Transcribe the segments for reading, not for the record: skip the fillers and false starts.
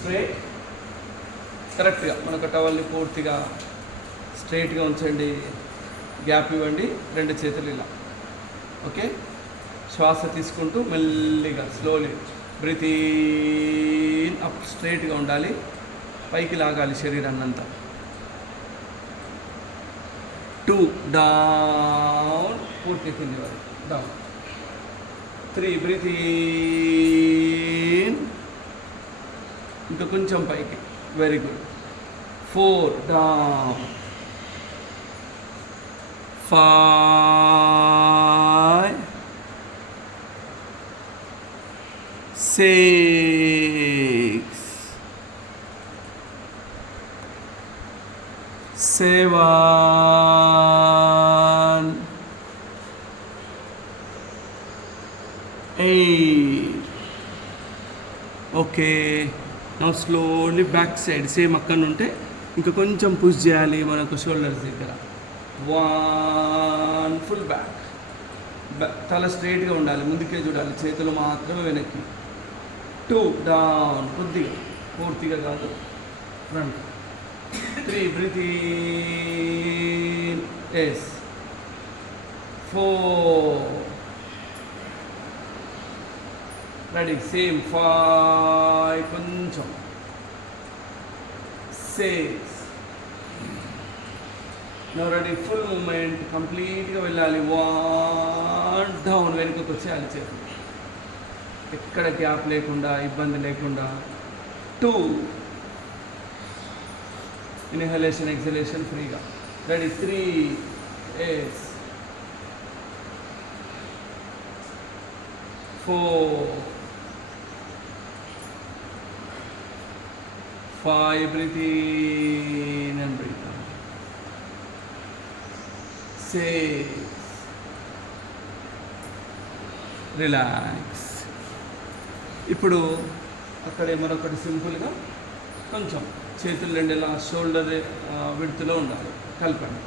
Straight కరెక్ట్గా మనకు టవల్ని పూర్తిగా స్ట్రైట్గా ఉంచండి, గ్యాప్ ఇవ్వండి, రెండు చేతులు ఇలా. ఓకే, శ్వాస తీసుకుంటూ మెల్లిగా స్లోలీ బ్రీత్ ఇన్ అప్, స్ట్రైట్గా ఉండాలి, పైకి లాగాలి శరీరాన్ని అంతా. 2 డౌన్, పూర్తి కింది వరకు డౌన్. 3 బ్రీత్ ఇన్, ఇంకా కొంచెం పైకి, very good. 4 down. 5 6 7 8. Okay, now slowly back side same అక్కడ ఉంటే ఇంకా కొంచెం పుష్ చేయాలి మనకు షోల్డర్స్ దగ్గర. 1 ఫుల్ బ్యాక్, తల స్ట్రైట్గా ఉండాలి, ముందుకే చూడాలి, చేతులు మాత్రమే వెనక్కి. 2 డౌన్, కొద్దిగా పూర్తిగా కాదు, front. 3 breathe in, yes. 4 ready, same. 5 కొంచెం. 6 నో రెడీ, ఫుల్ మూమెంట్, కంప్లీట్గా వెళ్ళాలి. 1 డౌన్, వెనుకకు వచ్చేయాలి చేతులు, ఎక్కడ గ్యాప్ లేకుండా, ఇబ్బంది లేకుండా. 2 ఇన్హలేషన్ ఎక్సలేషన్ ఫ్రీగా. Ready, 3 yes. 4 5 breathe in and breathe out. 6 relax. ఇప్పుడు అక్కడే మరొకటి సింపుల్గా కొంచెం చేతులు రెండేలా షోల్డర్ విడ్త్లో ఉండాలి, కలపండి.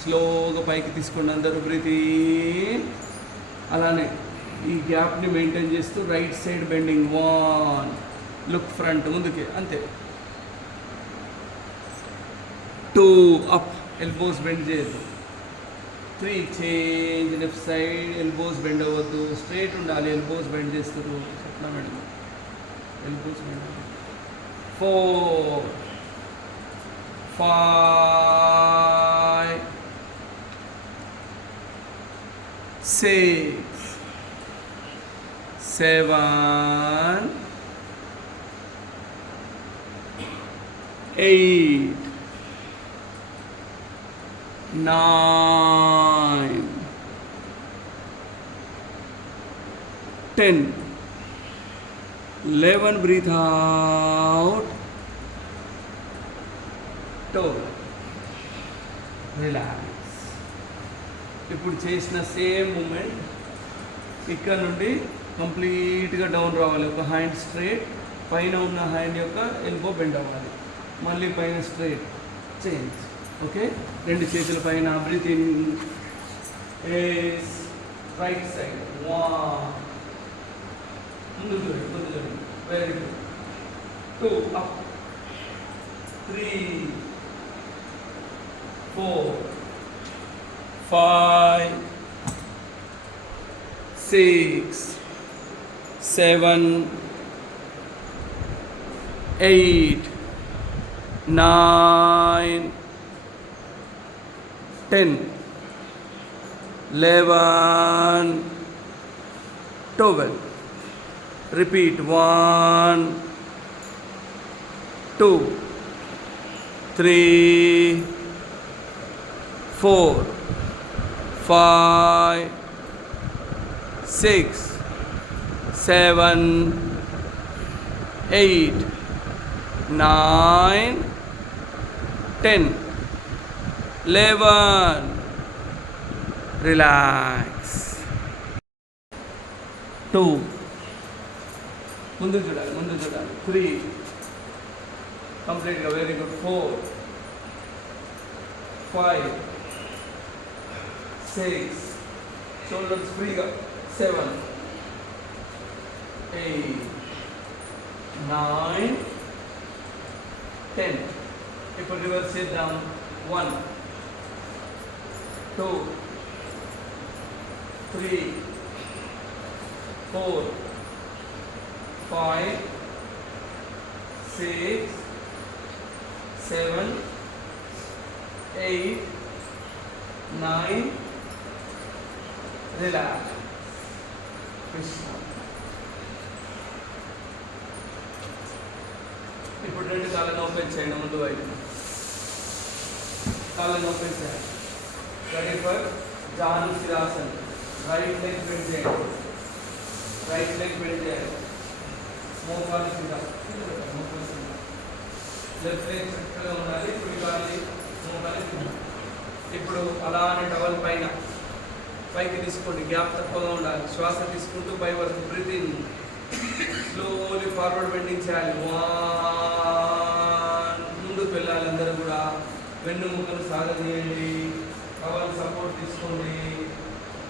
స్లోగా పైకి తీసుకోండి అందరూ, బ్రీత్ ఇన్. అలానే ఈ గ్యాప్ని మెయింటైన్ చేస్తూ right side bending. 1 look front, ముందుకే, అంతే. 2 అప్, ఎల్బోస్ బెండ్ చేయొద్దు. 3 change left side, elbows bend అవ్వద్దు, స్ట్రైట్ ఉండాలి, ఎల్బోస్ బెండ్ చేస్తారు, చెప్తున్నా madam, elbows bend. 4 5 6 7 8 9 10. 11 breathe out. 2 relax. ఇప్పుడు చేసిన సేమ్ మూమెంట్ ఇక్కడ నుండి కంప్లీట్గా డౌన్ రావాలి. ఒక హ్యాండ్ స్ట్రైట్, పైన ఉన్న హ్యాండ్ యొక్క ఎల్బో బెండ్ అవ్వాలి, మళ్ళీ పైన స్ట్రైట్, చేంజ్. ఓకే, రెండు చేతుల పైన, breathe in, yes, right side. 1 ముందు చూడండి, very good. 2 up. 3 4 5 6 7 8 9 10 11 12. Repeat. 1 2 3 4 5 6 7 8 9 10 11. Relax. 2 ముందు చూడాలి, 3 కంప్లీట్గా, వెరీ గుడ్. 4 5 6 షోల్డర్స్ ఫ్రీగా. 7 8 9 10. ఇప్పుడు రివర్స్ చేద్దాం. 1 2 3 4 5 6 7 8 9. Relax. ఇప్పుడు రెండు కాళ్ళను ఓపెన్ చేయండి. ముందు వైపు కాళ్ళను ఓపెన్ చేయండి. రెడీ ఫర్ జాను శిరాసన్. రైట్ లెగ్ బెండ్ చేయండి. రైట్ లెగ్ బెండ్ చేయండి. మోకాలు కింద, లెఫ్ట్ లెగ్ చక్కగా ఉండాలి. కుడి కాలి మోకాలు కింద. ఇప్పుడు అలానే డబల్ పైన పైకి తీసుకోండి. గ్యాప్ తక్కువగా ఉండాలి. శ్వాస తీసుకుంటూ పై వరకు breathe in. Slowly forward bending చేయాలి. ముందుకు వెళ్ళాలి. అందరూ కూడా వెన్నుముక్కను సాగదీయండి. కవర్ సపోర్ట్ తీసుకోండి.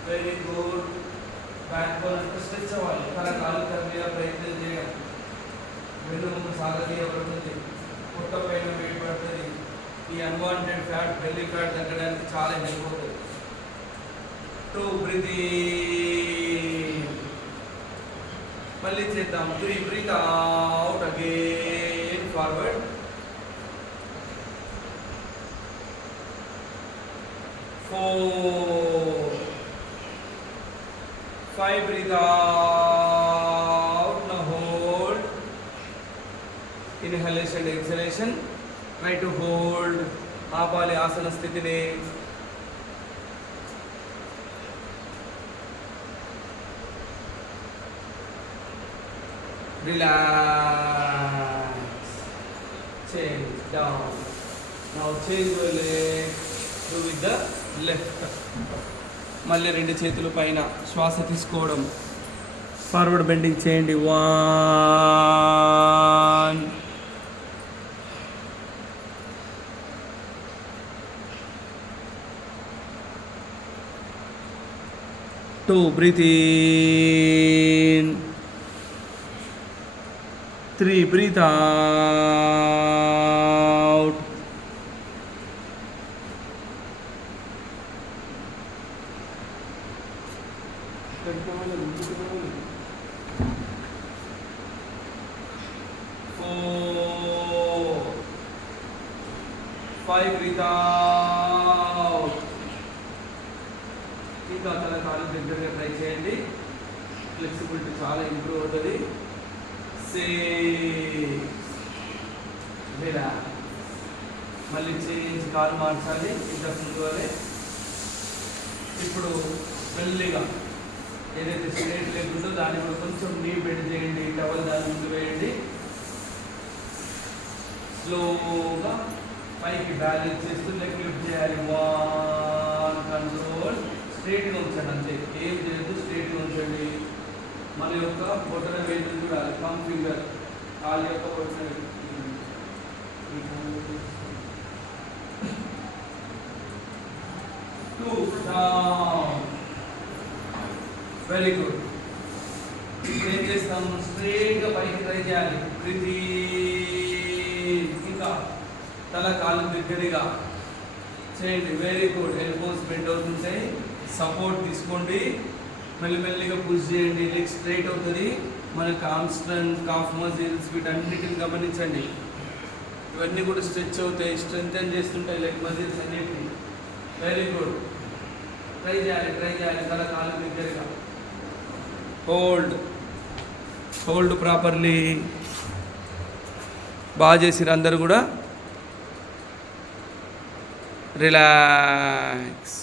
Very good. బ్యాక్ బోన్ అంతా స్ట్రెచ్ అవ్వాలి. తల కాలు మీద ప్రయత్నం చేయాలి. వెన్నుముక్క సాగదీయబడుతుంది. పొట్ట పైన వెయిట్ పడుతుంది. ఈ అన్వాంటెడ్ ఫ్యాట్, బెల్లీ ఫ్యాట్ తగ్గడానికి చాలా హెల్ప్ అవుతుంది. 2 బ్రీత్ ఇన్. మళ్ళీ చేద్దాం. 3 breathe out. Again forward. 4 5 breathe out. Now hold. Inhalation exhalation. Try to hold. ఆపాలి ఆసన స్థితిని. Relax. Change down. Now change your leg. Do with the left. మళ్ళీ రెండు చేతులు పైన శ్వాస తీసుకోవడం. ఫార్వర్డ్ బెండింగ్ చేయండి. 1 2 breathe in. 3 breathe out. 4 5 breathe out. ఇంకా తల కాలు దగ్గరగా ట్రై చేయండి. ఫ్లెక్సిబిలిటీ చాలా ఇంప్రూవ్ అవుతుంది. 6 రిలాక్స్. మళ్ళీ చేంజ్. కాలు మార్చాలి ఇంతకు ముందు వలె. ఇప్పుడు మెల్లిగా ఏదైతే స్ట్రైట్ లెగ్ ఉందో దాన్ని కూడా కొంచెం నీ బెండ్ చేయండి. డబల్ దాని ముందు వేయండి. స్లోగా పైకి బ్యాలెన్స్ చేస్తూ లెగ్ లిఫ్ట్ చేయాలి. 1 కంట్రోల్. స్ట్రైట్గా ఉంచండి. అంతే, ఏం చేయొద్దు. స్ట్రైట్గా ఉంచండి. మన యొక్క బొటన వేలు చూడాలి. కమ్ ఫింగర్ కాళ్ళ యొక్క బొటన వేలు. 2 డౌన్. Very good. ఇప్పుడు ఏం చేస్తాం? స్ట్రైట్గా పైకి ట్రై చేయాలి. Breathe in. ఇంకా తల కాళ్ళు దగ్గరగా చేయండి. Very good. ఎల్బోస్ బెండ్ అవుతుంటాయి. సపోర్ట్ తీసుకోండి. మెల్లిమెల్లిగా పుష్ చేయండి. లెగ్ స్ట్రైట్ అవుతుంది. మన కాన్స్టెంట్ కాఫ్ మజిల్స్ వీటన్నిటిని గమనించండి. ఇవన్నీ కూడా స్ట్రెచ్ అవుతాయి. స్ట్రెంగ్తెన్ చేస్తుంటాయి లెగ్ మజిల్స్ అన్నిటిని. Very good. ట్రై చేయాలి. తల కాళ్ళు దగ్గరగా. Hold properly. బాగా చేసిరు అందరు కూడా. రిలాక్స్.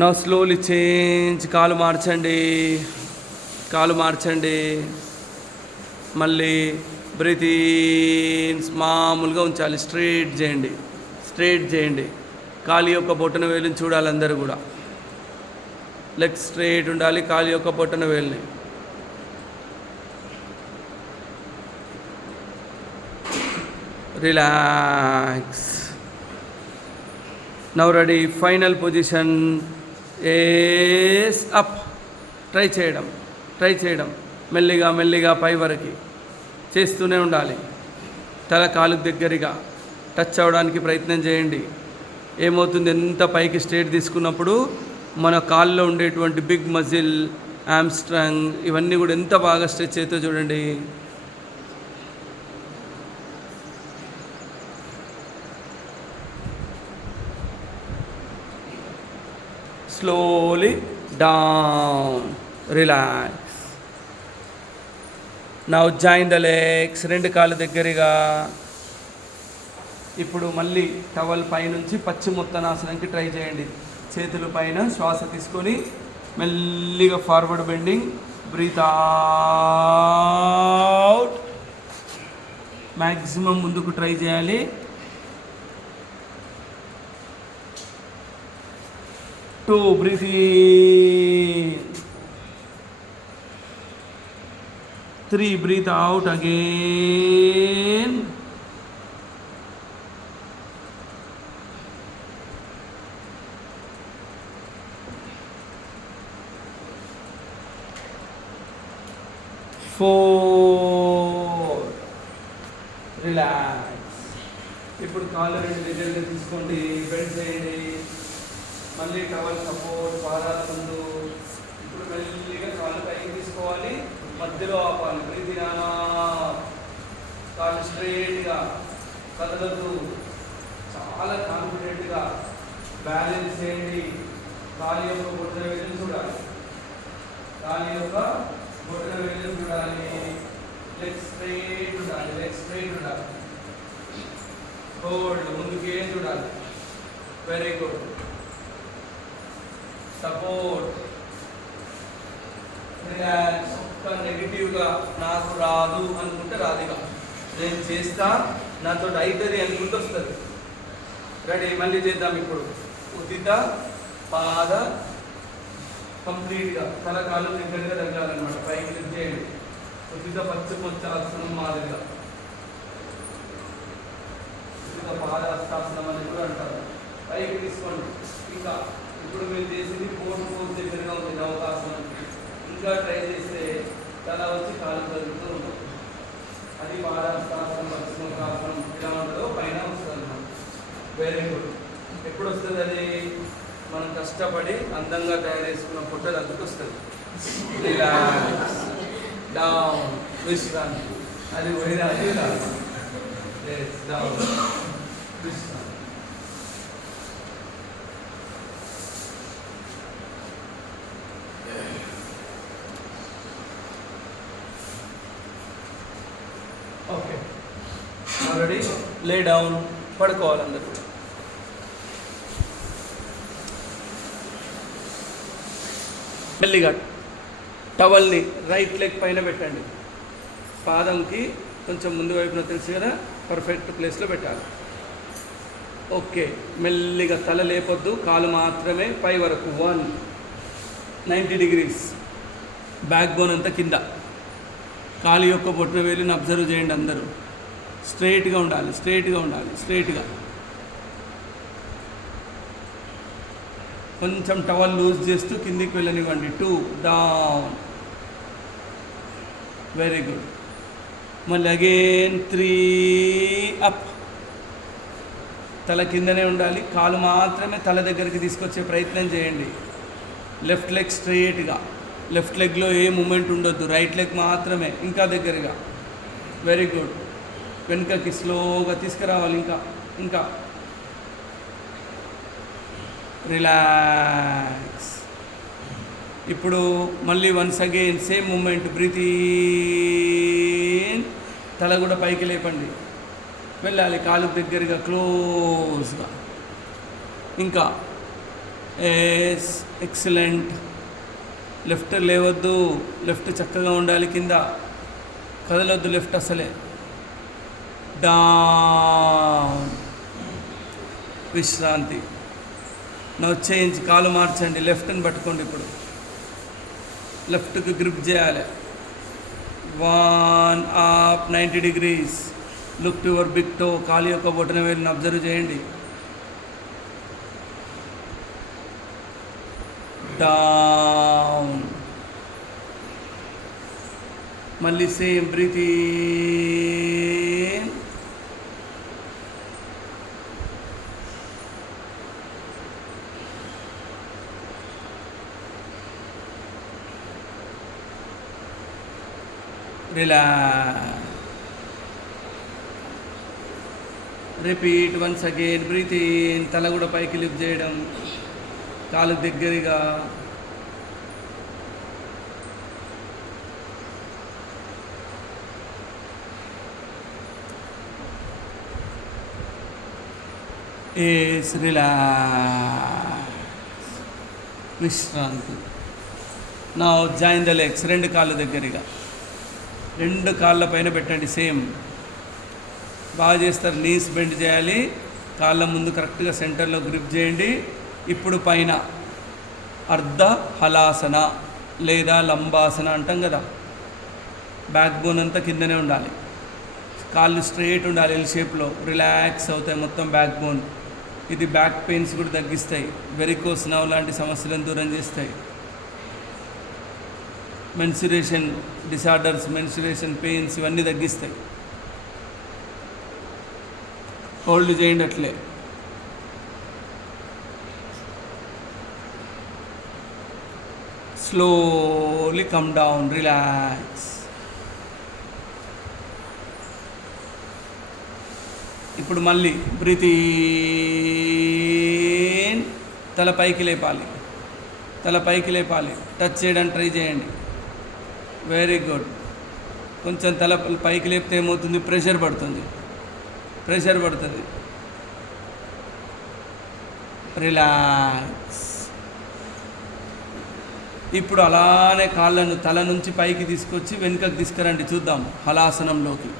Now slowly change. కాలు మార్చండి. మళ్ళీ బ్రీత్ ఇన్. మామూలుగా ఉంచాలి. స్ట్రైట్ చేయండి. కాలు యొక్క బొటన వేలుని చూడాలి అందరూ కూడా. లెగ్ స్ట్రైట్ ఉండాలి. కాలు యొక్క బొటన వేలుని. Relax. Now ready. Final position ఏస్ అప్. ట్రై చేయడం మెల్లిగా పై వరకు. చేస్తూనే ఉండాలి. తల కాలుకు దగ్గరగా టచ్ అవ్వడానికి ప్రయత్నం చేయండి. ఏమవుతుంది, ఎంత పైకి స్ట్రేట్ తీసుకున్నప్పుడు మన కాల్లో ఉండేటువంటి బిగ్ మజిల్, హామ్స్ట్రింగ్ ఇవన్నీ కూడా ఎంత బాగా స్ట్రెచ్ అవుతుందో చూడండి. Slowly down, relax. Now join the legs, రెండు కాళ్ళు దగ్గరగా. ఇప్పుడు మళ్ళీ టవల్ పైనుంచి పశ్చిమోత్తానాసనంకి ట్రై చేయండి. చేతుల పైన శ్వాస తీసుకొని మెల్లిగా forward bending, breathe out. Maximum ముందుకు ట్రై చేయాలి. 2 breathe in, 3 breathe out again, 4 relax. ఇప్పుడు కాళ్ళు రెండు దగ్గరగా తీసుకోండి, బెండ్ చేయండి. మళ్ళీ టవల్ సపోర్ట్, పాదాల ముందు. ఇప్పుడు మెల్లిగా కాళ్ళు పైకి తీసుకోవాలి, మధ్యలో ఆపాలి. బ్రీత్ ఇన్, కాళ్ళు స్ట్రైట్గా కదలదు. చాలా కాన్ఫిడెంట్గా బ్యాలెన్స్ చేయండి. కాలు యొక్క బొట్టన వేలు చూడాలి, కాలు యొక్క బొట్టన వేలు చూడాలి. లెగ్ స్ట్రైట్ ఉండాలి, లెగ్ స్ట్రైట్ ఉండాలి. హోల్డ్, ముందుకే చూడాలి. Very good. Support, relax. ఒక్క నెగిటివ్గా నాకు రాదు అనుకుంటే రాదుగా, నేను చేస్తా నాతో అవుతుంది అనుకుంటే వస్తుంది. రెడీ, మళ్ళీ చేద్దాం. ఇప్పుడు ఉదిత పాద కంప్లీట్గా తల కాళ్ళు దగ్గరగా తగ్గాలన్నమాట. పైకి లిఫ్ట్ చేయండి. ఉదిత పశ్చిమోత్తానాసనం మాదిరిగా. ఉదిత పాదహస్తాసనం అని కూడా అంటారు. పైకి తీసుకోండి. ఇంకా ఇప్పుడు మీరు చేసింది పోస్ట్ దగ్గరగా ఉంటుంది అవకాశం. ఇంకా ట్రై చేస్తే తల వచ్చి కాలు జరుగుతూ ఉంటుంది. అది పాదహస్తాసనం, పశ్చిమోత్తానాసనం ఇలా ఉంటుందో పైన వస్తుంది అన్నమాట. Very good. ఎప్పుడు వస్తుంది అది? మనం కష్టపడి అందంగా తయారు చేసుకున్న ఫోటోలు అందుకు వస్తుంది. రిలాక్స్, డౌన్, విశ్రాంతి. అది పోయినా డౌన్, విశ్రాంతి. ఓకే, ఆల్రెడీ లే డౌన్, పడుకోవాలి అందరూ. మెల్లిగా టవల్ని రైట్ లెగ్ పైన పెట్టండి. పాదంకి కొంచెం ముందు వైపున తెలుసు కదా, పర్ఫెక్ట్ ప్లేస్లో పెట్టాలి. ఓకే, మెల్లిగా తల లేపొద్దు, కాలు మాత్రమే పై వరకు. 190 degrees. బ్యాక్ బోన్ అంతా కింద. కాలు యొక్క బొట్టన వేలుని అబ్జర్వ్ చేయండి అందరూ. స్ట్రైట్గా ఉండాలి, స్ట్రైట్గా ఉండాలి, స్ట్రైట్గా. కొంచెం టవల్ లూజ్ చేస్తూ కిందికి వెళ్ళనివ్వండి. 2 డౌన్, వెరీ గుడ్. మళ్ళీ అగైన్ 3 అప్. తల కిందనే ఉండాలి, కాలు మాత్రమే తల దగ్గరికి తీసుకొచ్చే ప్రయత్నం చేయండి. లెఫ్ట్ లెగ్ స్ట్రైట్గా, లెఫ్ట్ లెగ్లో ఏ మూమెంట్ ఉండొద్దు, రైట్ లెగ్ మాత్రమే ఇంకా దగ్గరగా. Very good. వెనుకకి స్లోగా తీసుకురావాలి. ఇంకా ఇంకా రిలాక్స్. ఇప్పుడు మళ్ళీ once again same movement. Breathe in, తల కూడా పైకి లేపండి, వెళ్ళాలి కాలు దగ్గరగా, క్లోజ్గా. ఇంకా ఎస్, ఎక్సలెంట్. లెఫ్ట్ లేవద్దు, లెఫ్ట్ చక్కగా ఉండాలి, కింద కదలొద్దు లెఫ్ట్ అసలే. డౌన్, విశ్రాంతి. నౌ చేంజ్, కాలు మార్చండి, లెఫ్ట్ని పట్టుకోండి. ఇప్పుడు లెఫ్ట్కి గ్రిప్ చేయాలి. 1 up, 90 degrees. Look to your big toe. కాలు యొక్క బొటన వేలుని అబ్జర్వ్ చేయండి. డౌన్, మళ్ళీ same breathe in, relax. Repeat once again. Breathe in, తల కూడా పైకి లిఫ్ట్ చేయడం, కాలు దగ్గరగా. ఎస్, రిలాక్స్, విశ్రాంతి. నా జాయిన్ ద లెగ్స్, రెండు కాళ్ళు దగ్గరగా, రెండు కాళ్ళ పైన పెట్టండి. సేమ్ బాగా చేస్తారు. నీస్ బెండ్ చేయాలి, కాళ్ళ ముందు కరెక్ట్గా సెంటర్లో గ్రిప్ చేయండి. ఇప్పుడు పైన అర్ధ హలాసన లేదా లంబాసన అంటాం కదా, బ్యాక్ బోన్ అంతా కిందనే ఉండాలి, కాళ్ళు స్ట్రైట్ ఉండాలి, ఎల్ షేప్లో. రిలాక్స్ అవుతాయి మొత్తం బ్యాక్ బోన్. ఇది బ్యాక్ పెయిన్స్ కూడా తగ్గిస్తాయి, వెరికోస్ నర్వ్ లాంటి సమస్యలను దూరం చేస్తాయి. మెన్సురేషన్ డిసార్డర్స్, మెన్సురేషన్ పెయిన్స్ ఇవన్నీ తగ్గిస్తాయి. హోల్డ్ చేయండి అట్లే. Slowly come down, relax. ఇప్పుడు మళ్ళీ బ్రీత్ ఇన్, తల పైకి లేపాలి, తల పైకి లేపాలి. టచ్ చేయడానికి ట్రై చేయండి. Very good. కొంచెం తల పైకి లేపితే ఏమవుతుంది, ప్రెషర్ పడుతుంది, ప్రెషర్ పడుతుంది. రిలాక్స్. ఇప్పుడు అలానే కాళ్ళను తల నుంచి పైకి తీసుకొచ్చి వెనుకకు తీసుకురండి. చూద్దాం హలాసనంలోకి.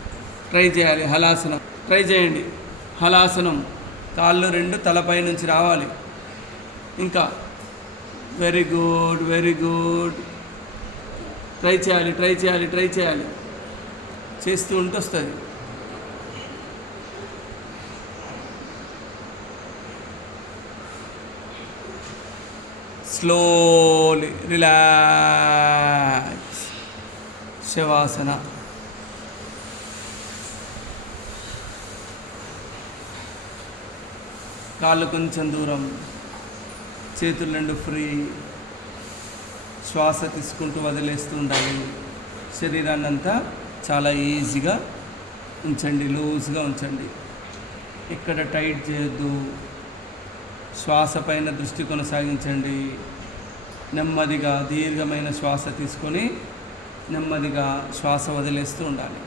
ట్రై చేయాలి. హలాసనం ట్రై చేయండి. హలాసనం, కాళ్ళు రెండు తలపై నుంచి రావాలి. ఇంకా very good, very good. Try చేయాలి, ట్రై చేయాలి, ట్రై చేయాలి. చేస్తూ ఉంటే వస్తుంది. Slowly relax. శవాసన. కాళ్ళు కొంచెం దూరం, చేతులు రెండు ఫ్రీ. శ్వాస తీసుకుంటూ వదిలేస్తూ ఉండాలి. శరీరాన్ని అంతా చాలా ఈజీగా ఉంచండి, లూజ్గా ఉంచండి, ఎక్కడ టైట్ చేయొద్దు. శ్వాస పైన దృష్టి కొనసాగించండి. నెమ్మదిగా దీర్ఘమైన శ్వాస తీసుకొని నెమ్మదిగా శ్వాస వదిలేస్తూ ఉండాలి.